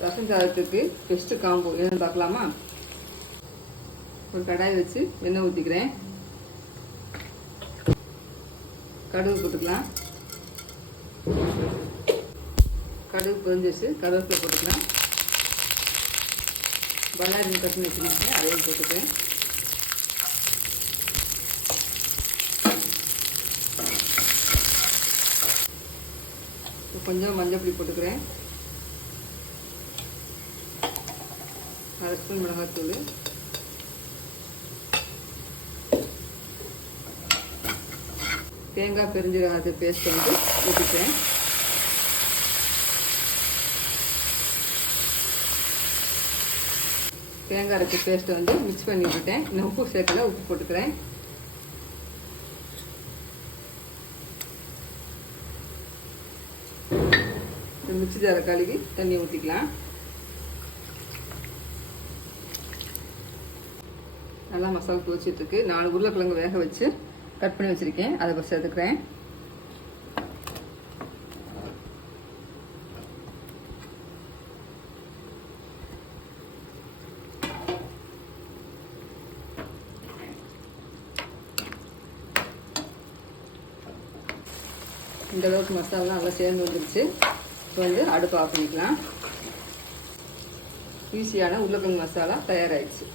ரசம் சாதத்துக்கு best combo என்னன்னு பார்க்கலாமா? ஒரு கடாய் வச்சு எண்ணெய் ஊற்றிக்கிறேன். கடுகு போட்டுக்கலாம். கடுகு பொரிஞ்சிச்சு. கருவேப்பிலை போட்டுக்கலாம். பல்லாரி கட் பண்ணி வச்சுருக்கேன், அதையும் போட்டுக்கிறேன். கொஞ்சம் மஞ்சள் பொடி போட்டுக்கிறேன். 1/2 ஸ்பூன் மிளகாத்தூள், தேங்காய் பெருஞ்சீரகத்தை பேஸ்ட் வந்து ஊற்றிக்கிறேன். தேங்காய் அரைச்ச பேஸ்ட்டை வந்து மிக்ஸ் பண்ணி விட்டுட்டேன். இன்னும் உப்பு சேர்க்கல, உப்பு போட்டுக்கிறேன். மிக்ஸி ஜாரை கழுவி தண்ணி ஊற்றிக்கலாம். நல்லா மசாலா தூச்சிட்டுருக்கு. 4 உருளைக்கிழங்கு வேக வச்சு கட் பண்ணி வச்சுருக்கேன், அதை பற்றி சேர்த்துக்கிறேன். இந்த அளவுக்கு மசாலா நல்லா சேர்ந்து வந்துருச்சு. இப்போ வந்து அடுப்பு ஆஃப் பண்ணிக்கலாம். ஈஸியான உருளைக்கிழங்கு மசாலா தயாராகிடுச்சு.